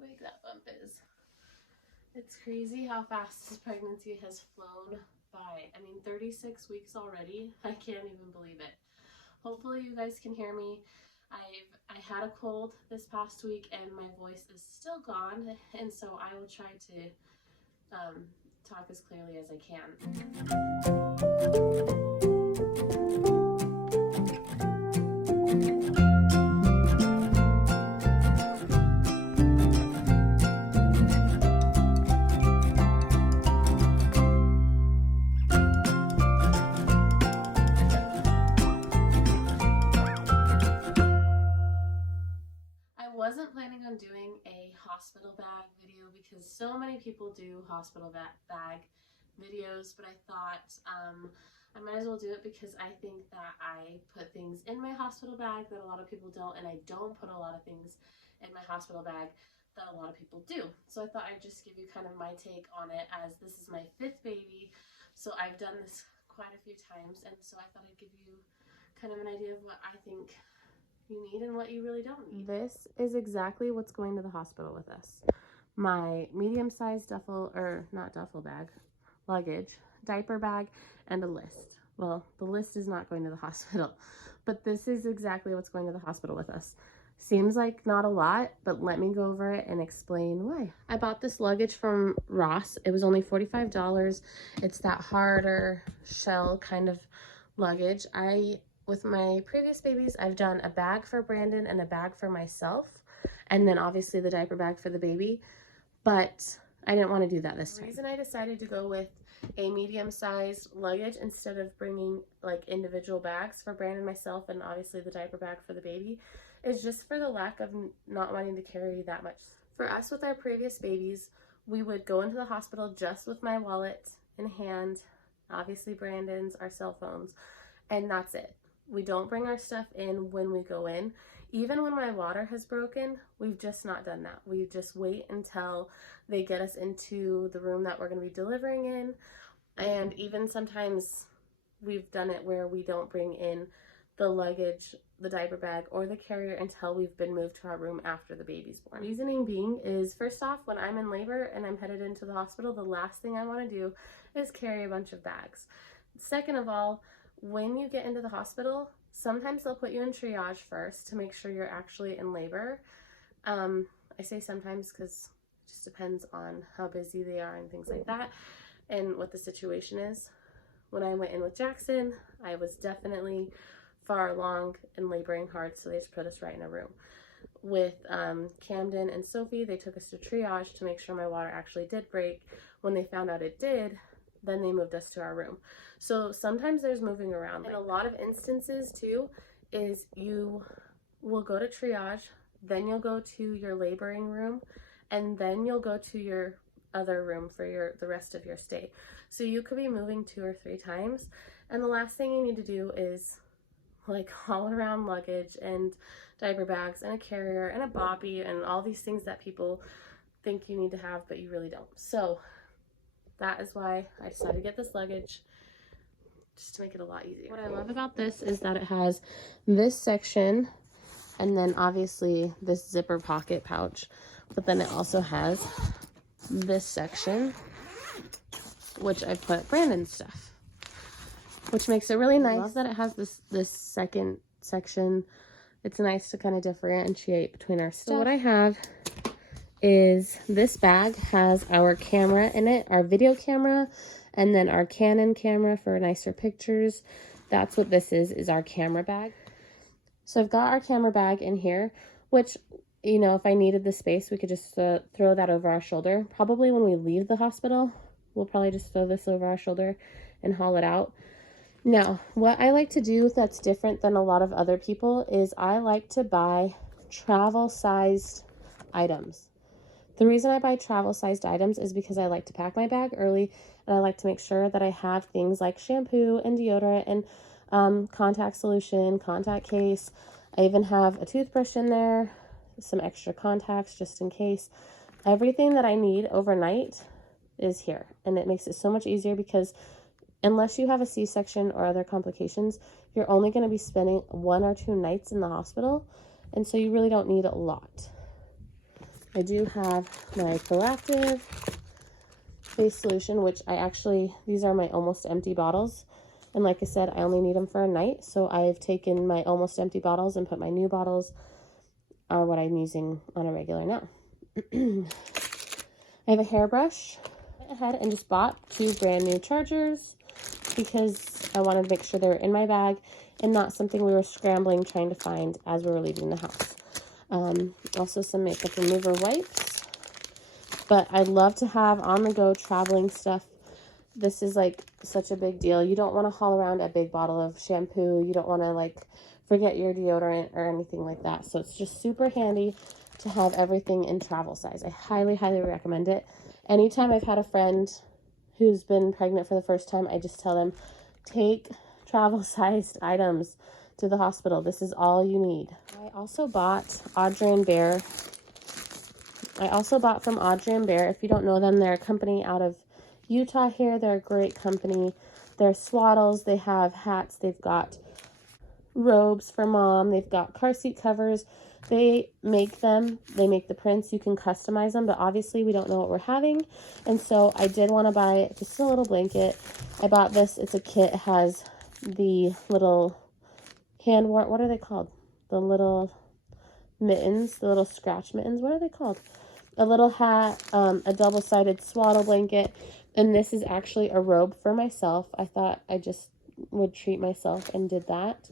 big that bump is. It's crazy how fast this pregnancy has flown by. I mean, 36 weeks already. I can't even believe it. Hopefully you guys can hear me. I had a cold this past week and my voice is still gone, and so I will try to talk as clearly as I can. Wasn't planning on doing a hospital bag video because so many people do hospital bag videos, but I thought I might as well do it because I think that I put things in my hospital bag that a lot of people don't, and I don't put a lot of things in my hospital bag that a lot of people do. So I thought I'd just give you kind of my take on it, as this is my 5th baby, so I've done this quite a few times, and so I thought I'd give you kind of an idea of what I think you need and what you really don't need. This is exactly what's going to the hospital with us. My medium-sized luggage, diaper bag, and a list. Well, the list is not going to the hospital, but this is exactly what's going to the hospital with us. Seems like not a lot, but let me go over it and explain why. I bought this luggage from Ross. It was only $45. It's that harder shell kind of luggage. With my previous babies, I've done a bag for Brandon and a bag for myself, and then obviously the diaper bag for the baby, but I didn't want to do that this time. The reason I decided to go with a medium-sized luggage instead of bringing like individual bags for Brandon, myself, and obviously the diaper bag for the baby is just for the lack of not wanting to carry that much. For us with our previous babies, we would go into the hospital just with my wallet in hand, obviously Brandon's, our cell phones, and that's it. We don't bring our stuff in when we go in. Even when my water has broken, we've just not done that. We just wait until they get us into the room that we're going to be delivering in. And even sometimes we've done it where we don't bring in the luggage, the diaper bag, or the carrier until we've been moved to our room after the baby's born. Reasoning being is, first off, when I'm in labor and I'm headed into the hospital, the last thing I want to do is carry a bunch of bags. Second of all, when you get into the hospital, sometimes they'll put you in triage first to make sure you're actually in labor. I say sometimes because it just depends on how busy they are and things like that and what the situation is. When I went in with Jackson, I was definitely far along and laboring hard, so they just put us right in a room. With Camden and Sophie, they took us to triage to make sure my water actually did break. When they found out it did, then they moved us to our room. So sometimes there's moving around. In a lot of instances too, is you will go to triage, then you'll go to your laboring room, and then you'll go to your other room for the rest of your stay. So you could be moving 2 or 3 times, and the last thing you need to do is like haul around luggage and diaper bags and a carrier and a boppy and all these things that people think you need to have, but you really don't. So that is why I decided to get this luggage, just to make it a lot easier. What I love about this is that it has this section and then obviously this zipper pocket pouch, but then it also has this section, which I put Brandon's stuff, which makes it really nice. I love that it has this second section. It's nice to kind of differentiate between our stuff. So what I have is this bag has our camera in it, our video camera, and then our Canon camera for nicer pictures. That's what this is our camera bag. So I've got our camera bag in here, which, you know, if I needed the space, we could just throw that over our shoulder. Probably when we leave the hospital, we'll probably just throw this over our shoulder and haul it out. Now, what I like to do that's different than a lot of other people is I like to buy travel-sized items. The reason I buy travel-sized items is because I like to pack my bag early, and I like to make sure that I have things like shampoo and deodorant and contact solution, contact case. I even have a toothbrush in there, some extra contacts just in case. Everything that I need overnight is here, and it makes it so much easier because unless you have a C-section or other complications, you're only going to be spending 1 or 2 nights in the hospital, and so you really don't need a lot. I do have my Proactive face solution, which these are my almost empty bottles. And like I said, I only need them for a night. So I've taken my almost empty bottles and put my new bottles are what I'm using on a regular now. I have a hairbrush. I went ahead and just bought 2 brand new chargers because I wanted to make sure they were in my bag and not something we were scrambling trying to find as we were leaving the house. Also some makeup remover wipes. But I love to have on-the-go traveling stuff. This is like such a big deal. You don't want to haul around a big bottle of shampoo. You don't want to like forget your deodorant or anything like that. So it's just super handy to have everything in travel size. I highly, highly recommend it. Anytime I've had a friend who's been pregnant for the first time, I just tell them, take travel-sized items to the hospital. This is all you need. I also bought Audrey & Bear. From Audrey & Bear. If you don't know them, they're a company out of Utah here. They're a great company. They're swaddles. They have hats. They've got robes for mom. They've got car seat covers. They make them. They make the prints. You can customize them, but obviously we don't know what we're having. And so I did want to buy just a little blanket. I bought this. It's a kit. It has the little what are they called? The little mittens, the little scratch mittens. What are they called? A little hat, a double-sided swaddle blanket, and this is actually a robe for myself. I thought I just would treat myself and did that.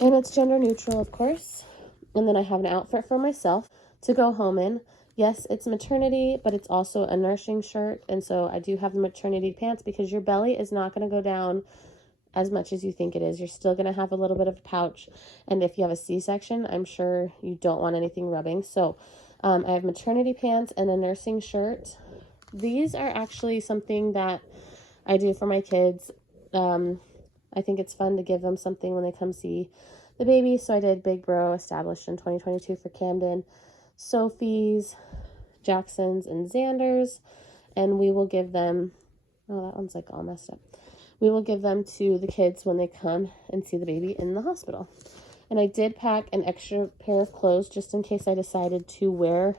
And it's gender neutral, of course. And then I have an outfit for myself to go home in. Yes, it's maternity, but it's also a nursing shirt. And so I do have the maternity pants because your belly is not going to go down as much as you think it is. You're still going to have a little bit of a pouch. And if you have a C-section, I'm sure you don't want anything rubbing. So I have maternity pants and a nursing shirt. These are actually something that I do for my kids. I think it's fun to give them something when they come see the baby. So I did Big Bro, established in 2022 for Camden, Sophie's, Jackson's, and Xander's. And we will give them, oh, that one's like all messed up. We will give them to the kids when they come and see the baby in the hospital. And I did pack an extra pair of clothes just in case I decided to wear,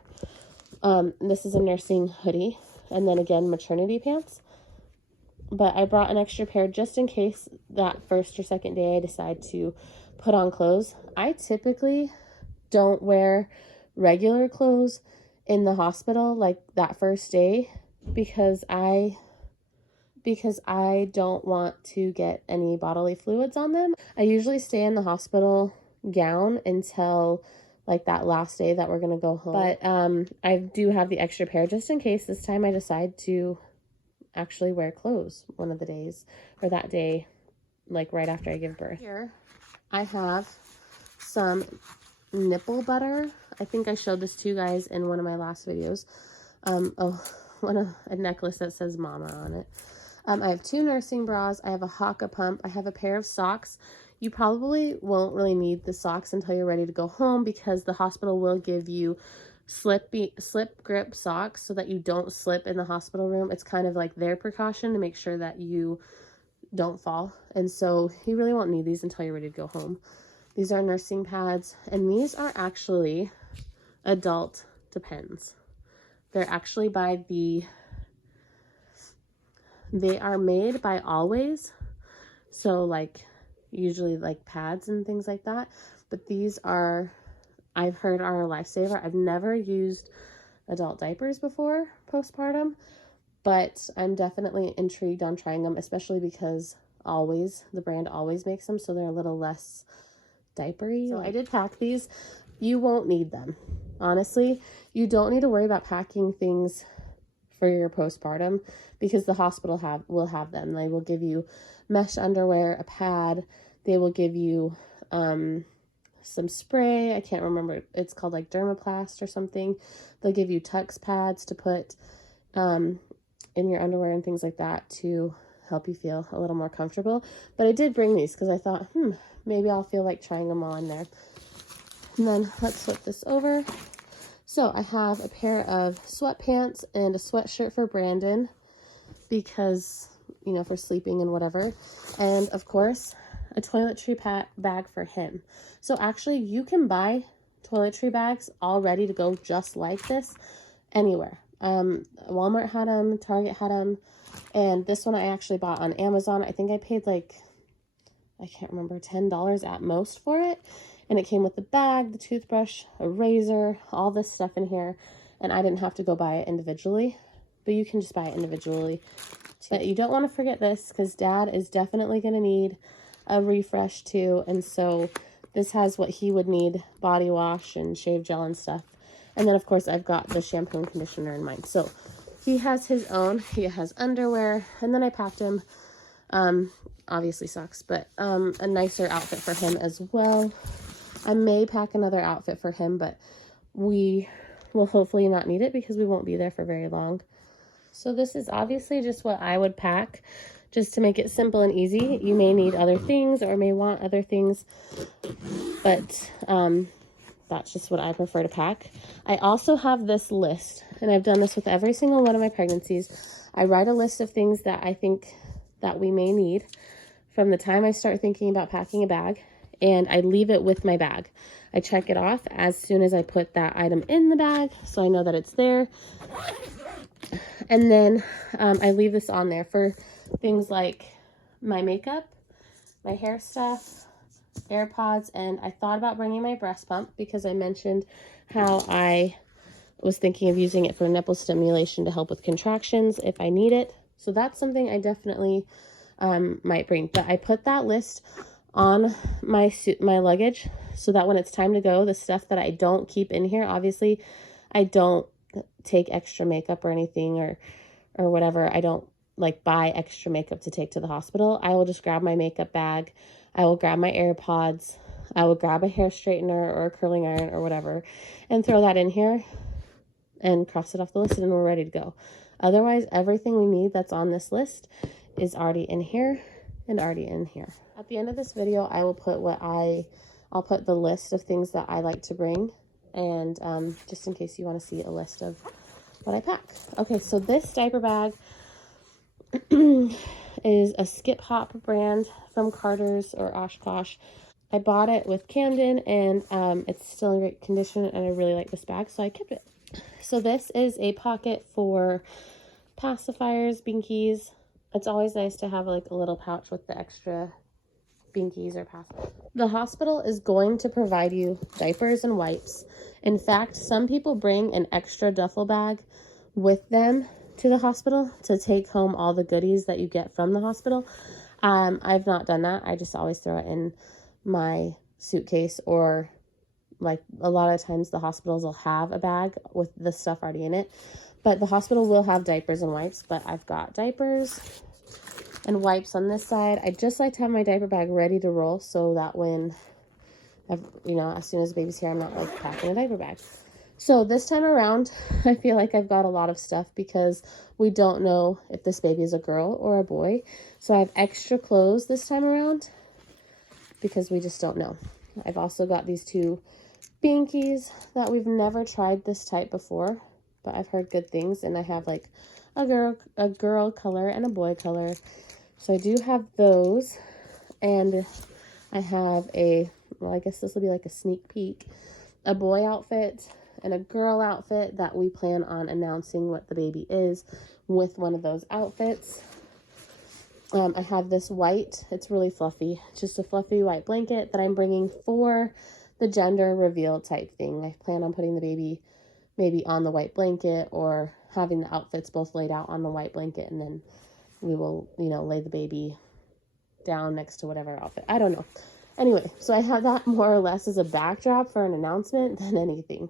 this is a nursing hoodie, and then again, maternity pants. But I brought an extra pair just in case that first or second day I decide to put on clothes. I typically don't wear regular clothes in the hospital like that first day because I don't want to get any bodily fluids on them. I usually stay in the hospital gown until like that last day that we're going to go home. But I do have the extra pair just in case this time I decide to actually wear clothes one of the days or that day, like right after I give birth. Here I have some Nipple Butter. I think I showed this to you guys in one of my last videos. A necklace that says mama on it. I have 2 nursing bras. I have a Haka pump. I have a pair of socks. You probably won't really need the socks until you're ready to go home because the hospital will give you slip grip socks so that you don't slip in the hospital room. It's kind of like their precaution to make sure that you don't fall. And so you really won't need these until you're ready to go home. These are nursing pads, and these are actually adult Depends. They're actually they are made by Always. So like usually like pads and things like that. But these are, I've heard, are a lifesaver. I've never used adult diapers before postpartum, but I'm definitely intrigued on trying them, especially because Always, the brand Always makes them, so they're a little less diapery. So I did pack these. You won't need them. Honestly, you don't need to worry about packing things for your postpartum because the hospital will have them. They will give you mesh underwear, a pad. They will give you some spray. I can't remember. It's called like Dermaplast or something. They'll give you Tux pads to put in your underwear and things like that to help you feel a little more comfortable. But I did bring these because I thought, maybe I'll feel like trying them on there. And then let's flip this over. So I have a pair of sweatpants and a sweatshirt for Brandon because, you know, for sleeping and whatever. And of course, a toiletry bag for him. So actually you can buy toiletry bags all ready to go just like this anywhere. Walmart had them, Target had them, and this one I actually bought on Amazon. I think I paid like, I can't remember, $10 at most for it. And it came with the bag, the toothbrush, a razor, all this stuff in here. And I didn't have to go buy it individually, but you can just buy it individually. But you don't want to forget this, because Dad is definitely going to need a refresh too. And so this has what he would need: body wash and shave gel and stuff. And then of course I've got the shampoo and conditioner in mine. So he has his own. He has underwear, and then I packed him obviously socks, but a nicer outfit for him as well. I may pack another outfit for him, but we will hopefully not need it because we won't be there for very long. So this is obviously just what I would pack, just to make it simple and easy. You may need other things or may want other things, but that's just what I prefer to pack. I also have this list, and I've done this with every single one of my pregnancies. I write a list of things that I think that we may need from the time I start thinking about packing a bag, and I leave it with my bag. I check it off as soon as I put that item in the bag, so I know that it's there. And then I leave this on there for things like my makeup, my hair stuff, AirPods, and I thought about bringing my breast pump because I mentioned how I was thinking of using it for nipple stimulation to help with contractions if I need it. So that's something I definitely might bring. But I put that list on my luggage so that when it's time to go, the stuff that I don't keep in here, obviously I don't take extra makeup or anything or whatever. I don't like buy extra makeup to take to the hospital. I will just grab my makeup bag. I will grab my AirPods. I will grab a hair straightener or a curling iron or whatever and throw that in here and cross it off the list, and we're ready to go. Otherwise, everything we need that's on this list is already in here and already in here. At the end of this video, I will put I'll put the list of things that I like to bring, and just in case you want to see a list of what I pack. Okay, so this diaper bag is a Skip Hop brand from Carter's or Oshkosh. I bought it with Camden, and it's still in great condition, and I really like this bag, so I kept it. So this is a pocket for pacifiers, binkies. It's always nice to have like a little pouch with the extra binkies or pacifiers. The hospital is going to provide you diapers and wipes. In fact, some people bring an extra duffel bag with them to the hospital to take home all the goodies that you get from the hospital. I've not done that. I just always throw it in my suitcase, or like a lot of times the hospitals will have a bag with the stuff already in it. But the hospital will have diapers and wipes, but I've got diapers and wipes on this side. I just like to have my diaper bag ready to roll so that when, as soon as the baby's here, I'm not like packing a diaper bag. So this time around, I feel like I've got a lot of stuff because we don't know if this baby is a girl or a boy. So I have extra clothes this time around because we just don't know. I've also got these two binkies that we've never tried this type before, but I've heard good things, and I have like a girl color and a boy color. So I do have those, and I have I guess this will be like a sneak peek, a boy outfit and a girl outfit that we plan on announcing what the baby is with one of those outfits. I have this white, it's really fluffy, just a fluffy white blanket that I'm bringing for the gender reveal type thing. I plan on putting the baby maybe on the white blanket, or having the outfits both laid out on the white blanket, and then we will, lay the baby down next to whatever outfit. I don't know. Anyway, so I have that more or less as a backdrop for an announcement than anything.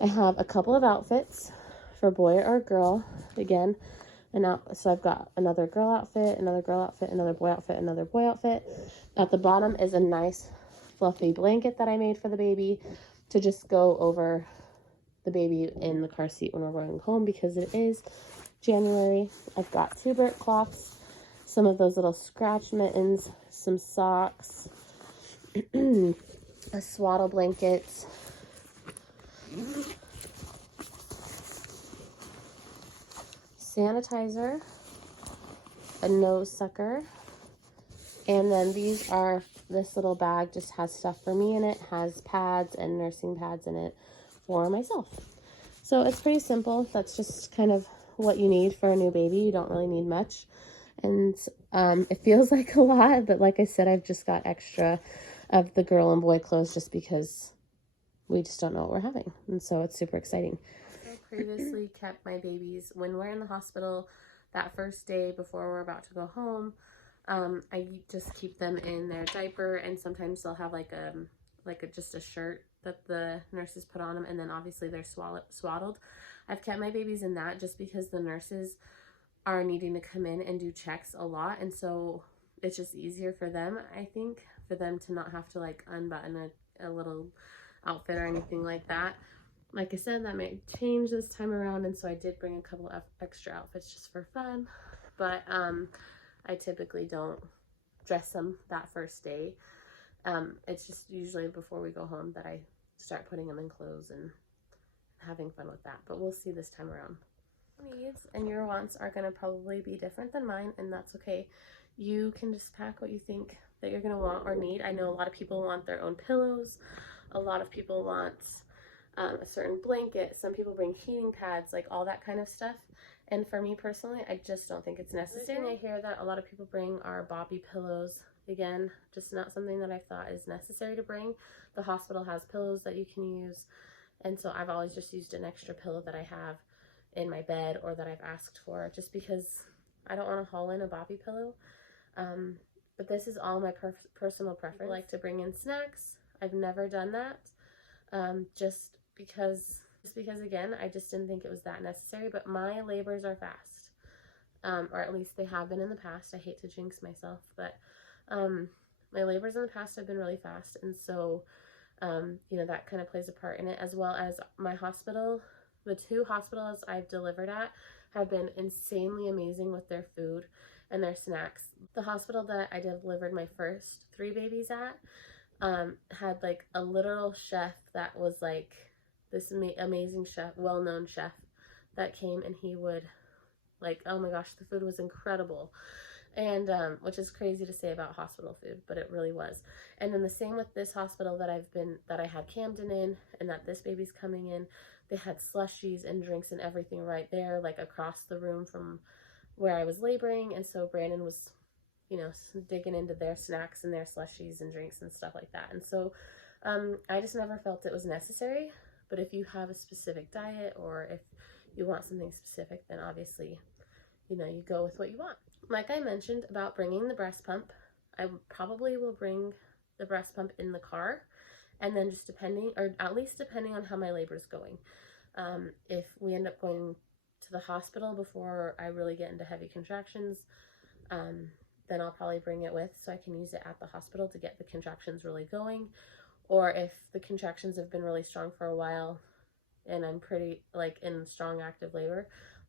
I have a couple of outfits for boy or girl. Again, so I've got another girl outfit, another girl outfit, another boy outfit, another boy outfit. At the bottom is a nice fluffy blanket that I made for the baby to just go over the baby in the car seat when we're going home, because it is January. I've got 2 burnt cloths, some of those little scratch mittens, some socks, a swaddle blanket, sanitizer, a nose sucker, and then these are this little bag just has stuff for me in it, has pads and nursing pads in it for myself. So it's pretty simple. That's just kind of what you need for a new baby. You don't really need much. And it feels like a lot, but like I said, I've just got extra of the girl and boy clothes just because we just don't know what we're having. And so it's super exciting. So previously kept my babies when we're in the hospital that first day before we're about to go home. I just keep them in their diaper, and sometimes they'll have just a shirt that the nurses put on them, and then obviously they're swaddled. I've kept my babies in that just because the nurses are needing to come in and do checks a lot, and so it's just easier for them, I think, for them to not have to like unbutton a little outfit or anything like that. Like I said, that may change this time around, and so I did bring a couple of extra outfits just for fun, but I typically don't dress them that first day. It's just usually before we go home that I start putting them in clothes and having fun with that, but we'll see this time around. Needs and your wants are going to probably be different than mine, and that's okay. You can just pack what you think that you're going to want or need. I know a lot of people want their own pillows. A lot of people want a certain blanket. Some people bring heating pads, like all that kind of stuff. And for me personally, I just don't think it's necessary. I hear that a lot of people bring are bobby pillows. Again, just not something that I thought is necessary to bring. The hospital has pillows that you can use, and so I've always just used an extra pillow that I have in my bed or that I've asked for, just because I don't want to haul in a bobby pillow. But this is all my personal preference. I like to bring in snacks. I've never done that, just because again, I just didn't think it was that necessary. But my labors are fast, or at least they have been in the past. I hate to jinx myself, but my labors in the past have been really fast, and so you know, that kind of plays a part in it, as well as my hospital. The 2 hospitals I've delivered at have been insanely amazing with their food and their snacks. The hospital that I delivered my first 3 babies at had like a literal chef that was like this amazing chef, well-known chef that came, and he would like, oh my gosh, the food was incredible. And which is crazy to say about hospital food, but it really was. And then the same with this hospital that I had Camden in, and that this baby's coming in. They had slushies and drinks and everything right there, like across the room from where I was laboring. And so Brandon was, you know, digging into their snacks and their slushies and drinks and stuff like that. And so I just never felt it was necessary. But if you have a specific diet, or if you want something specific, then obviously, you know, you go with what you want. Like I mentioned about bringing the breast pump, I probably will bring the breast pump in the car, and then just depending, or at least depending on how my labor is going. If we end up going to the hospital before I really get into heavy contractions, then I'll probably bring it with so I can use it at the hospital to get the contractions really going. Or if the contractions have been really strong for a while and I'm pretty like in strong active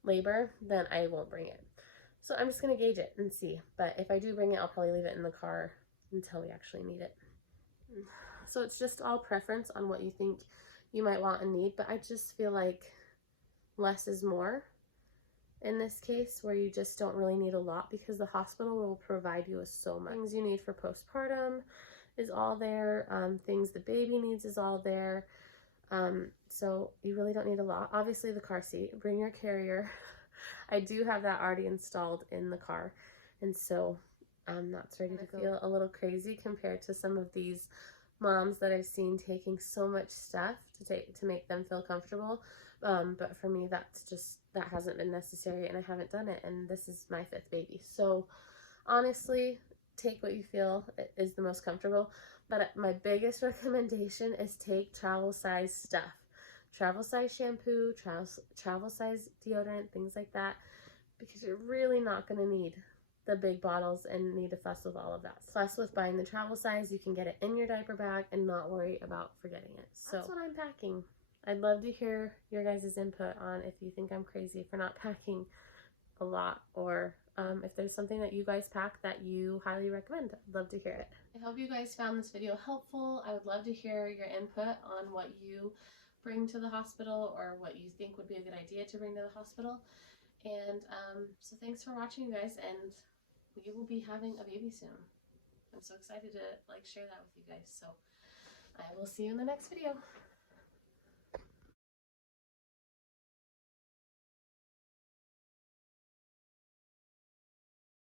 labor, then I won't bring it. So I'm just going to gauge it and see. But if I do bring it, I'll probably leave it in the car until we actually need it. So it's just all preference on what you think you might want and need. But I just feel like less is more in this case, where you just don't really need a lot, because the hospital will provide you with so much. Things you need for postpartum is all there. Things the baby needs is all there. So you really don't need a lot. Obviously the car seat, bring your carrier. I do have that already installed in the car, and so that's ready to go. I feel a little crazy compared to some of these moms that I've seen taking so much stuff to make them feel comfortable. But for me, that hasn't been necessary, and I haven't done it, and this is my 5th baby. So honestly, take what you feel is the most comfortable. But my biggest recommendation is take travel size stuff. Travel size shampoo, travel size deodorant, things like that, because you're really not going to need the big bottles and need to fuss with all of that. Plus, with buying the travel size, you can get it in your diaper bag and not worry about forgetting it. So that's what I'm packing. I'd love to hear your guys' input on if you think I'm crazy for not packing a lot, or if there's something that you guys pack that you highly recommend. I'd love to hear it. I hope you guys found this video helpful. I would love to hear your input on what you bring to the hospital, or what you think would be a good idea to bring to the hospital. And so thanks for watching, you guys, and we will be having a baby soon. I'm so excited to like share that with you guys. So I will see you in the next video.